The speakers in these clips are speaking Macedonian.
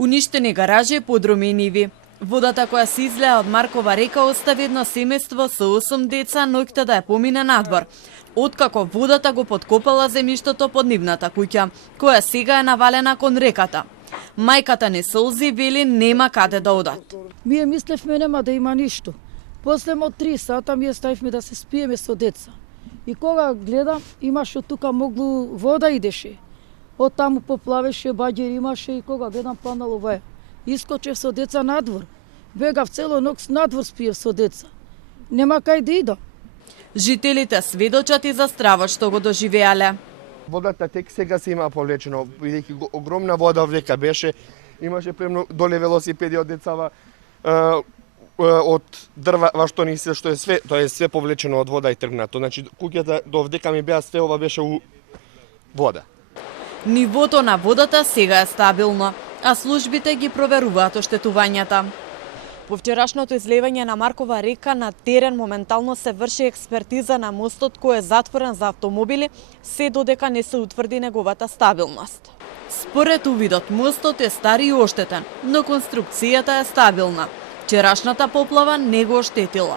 Уништени гаражи и подруми и ниви. Водата која се излеа од Маркова река остави едно семејство со 8 деца ноќта да ја помине надвор. Откако водата го подкопала земјиштето под нивната куќа, која сега е навалена кон реката. Мајката не солзи, вели нема каде да одат. Ние мислевме нема да има ништо. После од 3 сата ние ставивме да се спиеме со деца. И кога гледам, имаше тука моглу вода идеше. Од таму поплавеше, баѓер имаше и кога гледам паднало ваја. Искочев со деца надвор. Бегав цело ноќ надвор спиев со деца. Нема кај да идам. Жителите сведочат и за стравот што го доживеале. Водата тек сега се има повлечено, бидејќи огромна вода во река беше, имаше премно доле велосипеди од децава, од дрва, што ни се, што е све, тоа е све повлечено од вода и тргнато. Значи куќата до вдека ми беа све ова беше у вода. Нивото на водата сега е стабилно, а службите ги проверуваат оштетувањата. По вчерашното излевање на Маркова река на терен моментално се врши експертиза на мостот кој е затворен за автомобили, се додека не се утврди неговата стабилност. Според увидот, мостот е стар и оштетен, но конструкцијата е стабилна. Вчерашната поплава не го оштетила.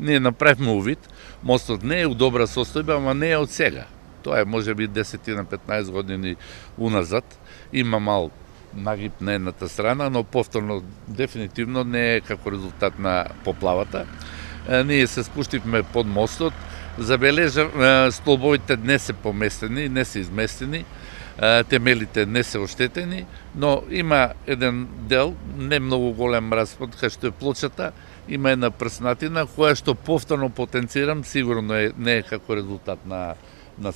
Ние направивме увид, мостот не е у добра состојба, ама не е од сега. Тоа е можеби 10-15 години уназад. Има мал нагиб на едната страна, но повторно дефинитивно не е како резултат на поплавата. Ние се спуштивме под мостот, забележав столбовите не се поместени, не се изместени, темелите не се оштетени, но има еден дел, не многу голем распод, кај што е плочата, има една прснатина, која што повторно потенцирам, сигурно не е како резултат на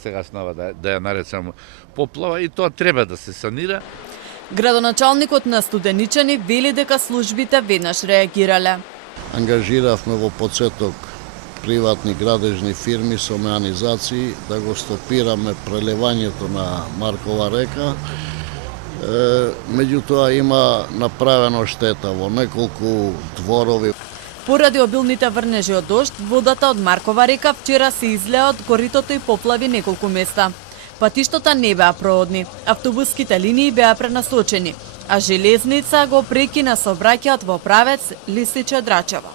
сегашнава, да ја наречам поплава, и тоа треба да се санира. Градоначалникот на Студеничани вели дека службите веднаш реагирале. Ангажиравме во подсеток приватни градежни фирми со меанизации да го стопираме прелевањето на Маркова река. Меѓутоа има направено штета во неколку дворови. Поради обилните врнежи од дожд, водата од Маркова река вчера се излеа од коритото и поплави неколку места. Патиштата не беа проодни, автобуските линии беа пренасочени, а железница го прекина сообраќајот во правец Лисиче-Драчево.